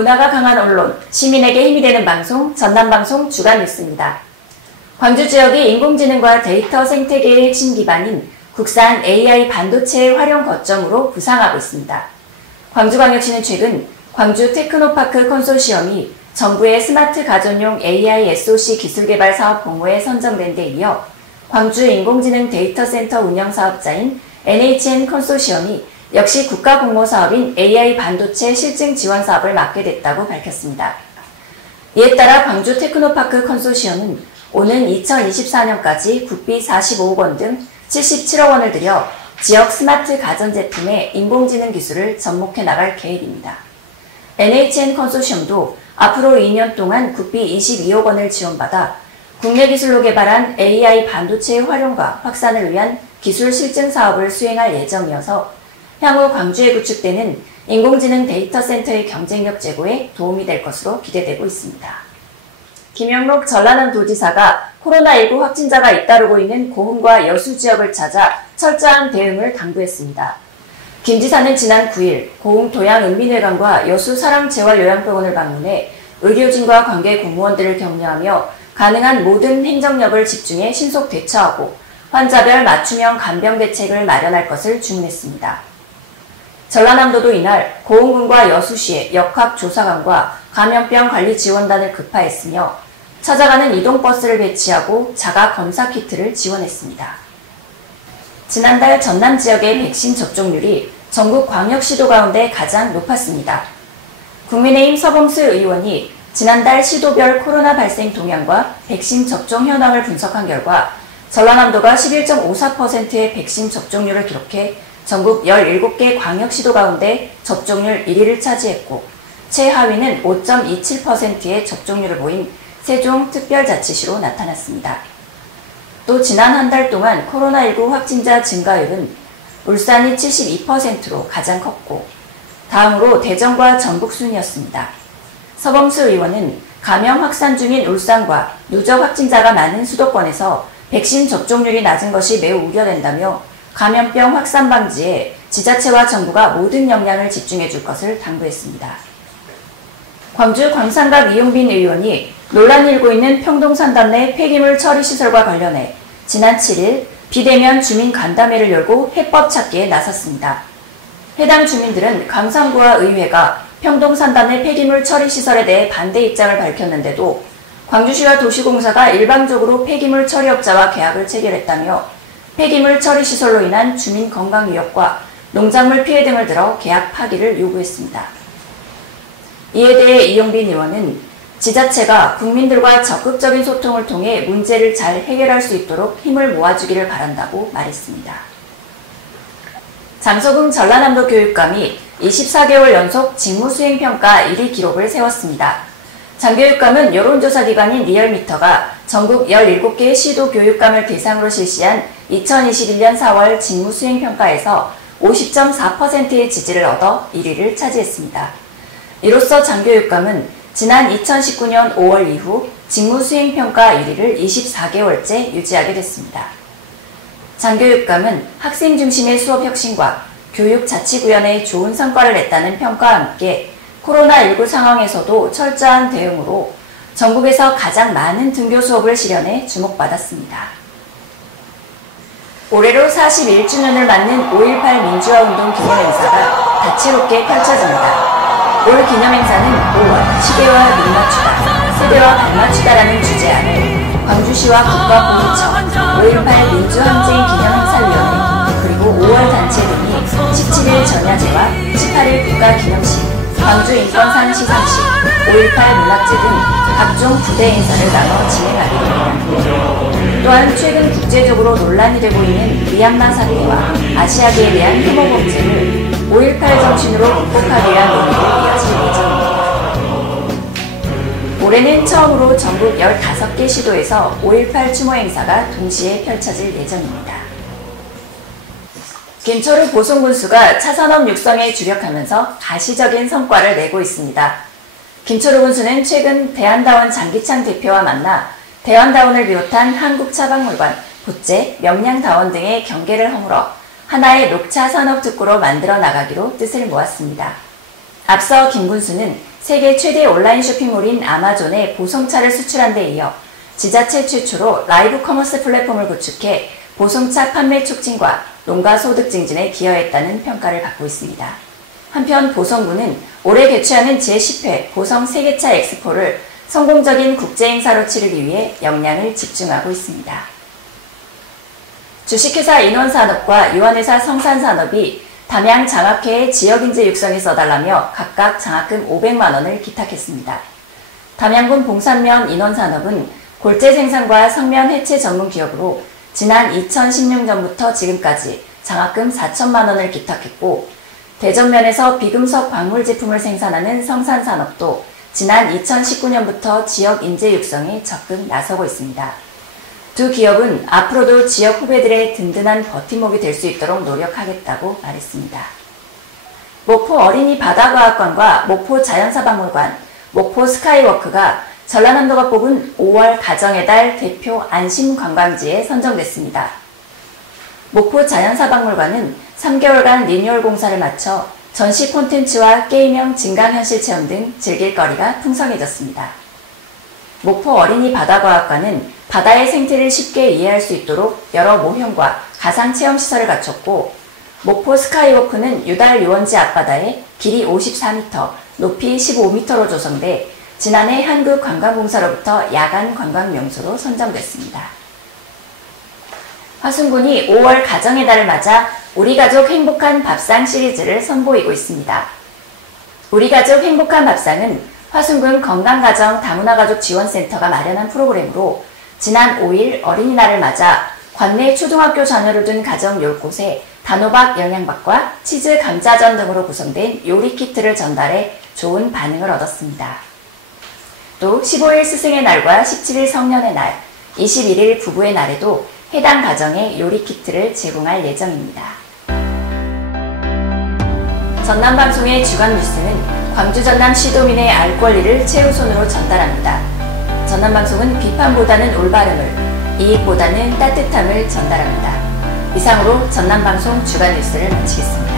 문화가 강한 언론, 시민에게 힘이 되는 방송, 전남방송 주간 뉴스입니다. 광주 지역이 인공지능과 데이터 생태계의 핵심 기반인 국산 AI 반도체의 활용 거점으로 부상하고 있습니다. 광주광역시는 최근 광주 테크노파크 컨소시엄이 정부의 스마트 가전용 AI SoC 기술개발 사업 공모에 선정된 데 이어 광주 인공지능 데이터센터 운영사업자인 NHN 컨소시엄이 역시 국가공모사업인 AI 반도체 실증 지원 사업을 맡게 됐다고 밝혔습니다. 이에 따라 광주 테크노파크 컨소시엄은 오는 2024년까지 국비 45억 원 등 77억 원을 들여 지역 스마트 가전제품의 인공지능 기술을 접목해 나갈 계획입니다. NHN 컨소시엄도 앞으로 2년 동안 국비 22억 원을 지원받아 국내 기술로 개발한 AI 반도체의 활용과 확산을 위한 기술 실증 사업을 수행할 예정이어서 향후 광주에 구축되는 인공지능 데이터 센터의 경쟁력 제고에 도움이 될 것으로 기대되고 있습니다. 김영록 전라남 도지사가 코로나19 확진자가 잇따르고 있는 고흥과 여수 지역을 찾아 철저한 대응을 당부했습니다. 김 지사는 지난 9일 고흥 도양은민회관과 여수 사랑재활요양병원을 방문해 의료진과 관계 공무원들을 격려하며 가능한 모든 행정력을 집중해 신속 대처하고 환자별 맞춤형 간병 대책을 마련할 것을 주문했습니다. 전라남도도 이날 고흥군과 여수시의 역학조사관과 감염병 관리 지원단을 급파했으며 찾아가는 이동버스를 배치하고 자가 검사 키트를 지원했습니다. 지난달 전남 지역의 백신 접종률이 전국 광역시도 가운데 가장 높았습니다. 국민의힘 서범수 의원이 지난달 시도별 코로나 발생 동향과 백신 접종 현황을 분석한 결과 전라남도가 11.54%의 백신 접종률을 기록해 전국 17개 광역시도 가운데 접종률 1위를 차지했고 최하위는 5.27%의 접종률을 보인 세종특별자치시로 나타났습니다. 또 지난 한 달 동안 코로나19 확진자 증가율은 울산이 72%로 가장 컸고 다음으로 대전과 전북 순이었습니다. 서범수 의원은 감염 확산 중인 울산과 누적 확진자가 많은 수도권에서 백신 접종률이 낮은 것이 매우 우려된다며 감염병 확산 방지에 지자체와 정부가 모든 역량을 집중해 줄 것을 당부했습니다. 광주 광산갑 이용빈 의원이 논란이 일고 있는 평동산담 내 폐기물 처리 시설과 관련해 지난 7일 비대면 주민 간담회를 열고 해법 찾기에 나섰습니다. 해당 주민들은 광산구와 의회가 평동산담 내 폐기물 처리 시설에 대해 반대 입장을 밝혔는데도 광주시와 도시공사가 일방적으로 폐기물 처리업자와 계약을 체결했다며 폐기물 처리 시설로 인한 주민 건강 위협과 농작물 피해 등을 들어 계약 파기를 요구했습니다. 이에 대해 이용빈 의원은 지자체가 국민들과 적극적인 소통을 통해 문제를 잘 해결할 수 있도록 힘을 모아주기를 바란다고 말했습니다. 장소금 전라남도 교육감이 24개월 연속 직무수행평가 1위 기록을 세웠습니다. 장 교육감은 여론조사기관인 리얼미터가 전국 17개 시도 교육감을 대상으로 실시한 2021년 4월 직무수행평가에서 50.4%의 지지를 얻어 1위를 차지했습니다. 이로써 장 교육감은 지난 2019년 5월 이후 직무수행평가 1위를 24개월째 유지하게 됐습니다. 장 교육감은 학생 중심의 수업 혁신과 교육자치구현에 좋은 성과를 냈다는 평가와 함께 코로나19 상황에서도 철저한 대응으로 전국에서 가장 많은 등교 수업을 실현해 주목받았습니다. 올해로 41주년을 맞는 5.18 민주화운동 기념행사가 다채롭게 펼쳐집니다. 올 기념행사는 5월 시대와 눈맞추다, 세대와 발맞추다라는 주제 아래 광주시와 국가보훈청, 5.18 민주항쟁 기념행사위원회, 그리고 5월 단체 등이 17일 전야제와 18일 국가기념식, 광주인권상 시상식, 5.18 문학제 등 각종 부대 행사를 나눠 진행하게 됩니다. 또한 최근 국제적으로 논란이 되고 있는 미얀마 사태와 아시아계에 대한 혐오 범죄를 5.18 정신으로 극복하기 위한 논의로 이어질 예정입니다. 올해는 처음으로 전국 15개 시도에서 5.18 추모 행사가 동시에 펼쳐질 예정입니다. 김철우 보성군수가 차산업 육성에 주력하면서 가시적인 성과를 내고 있습니다. 김철우 군수는 최근 대한다원 장기창 대표와 만나 대한다원을 비롯한 한국차박물관, 보채, 명량다원 등의 경계를 허물어 하나의 녹차 산업 특구로 만들어 나가기로 뜻을 모았습니다. 앞서 김군수는 세계 최대 온라인 쇼핑몰인 아마존에 보송차를 수출한 데 이어 지자체 최초로 라이브 커머스 플랫폼을 구축해 보송차 판매 촉진과 농가 소득 증진에 기여했다는 평가를 받고 있습니다. 한편 보성군은 올해 개최하는 제10회 보성 세계차 엑스포를 성공적인 국제행사로 치르기 위해 역량을 집중하고 있습니다. 주식회사 인원산업과 유한회사 성산산업이 담양 장학회의 지역인재 육성에 써달라며 각각 장학금 500만 원을 기탁했습니다. 담양군 봉산면 인원산업은 골재 생산과 성면 해체 전문 기업으로 지난 2016년부터 지금까지 장학금 4천만 원을 기탁했고, 대전면에서 비금속 광물 제품을 생산하는 성산산업도 지난 2019년부터 지역 인재 육성에 적극 나서고 있습니다. 두 기업은 앞으로도 지역 후배들의 든든한 버팀목이 될 수 있도록 노력하겠다고 말했습니다. 목포 어린이 바다과학관과 목포 자연사박물관, 목포 스카이워크가 전라남도가 뽑은 5월 가정의 달 대표 안심관광지에 선정됐습니다. 목포 자연사박물관은 3개월간 리뉴얼 공사를 마쳐 전시 콘텐츠와 게임형 증강현실 체험 등 즐길거리가 풍성해졌습니다. 목포 어린이 바다과학관은 바다의 생태를 쉽게 이해할 수 있도록 여러 모형과 가상체험시설을 갖췄고, 목포 스카이워크는 유달 유원지 앞바다에 길이 54m, 높이 15m로 조성돼 지난해 한국관광공사로부터 야간 관광 명소로 선정됐습니다. 화순군이 5월 가정의 달을 맞아 우리 가족 행복한 밥상 시리즈를 선보이고 있습니다. 우리 가족 행복한 밥상은 화순군 건강가정 다문화가족 지원센터가 마련한 프로그램으로 지난 5일 어린이날을 맞아 관내 초등학교 자녀를 둔 가정 10곳에 단호박 영양밥과 치즈 감자전 등으로 구성된 요리 키트를 전달해 좋은 반응을 얻었습니다. 또 15일 스승의 날과 17일 성년의 날, 21일 부부의 날에도 해당 가정에 요리 키트를 제공할 예정입니다. 전남방송의 주간 뉴스는 광주 전남 시도민의 알 권리를 최우선으로 전달합니다. 전남방송은 비판보다는 올바름을, 이익보다는 따뜻함을 전달합니다. 이상으로 전남방송 주간 뉴스를 마치겠습니다.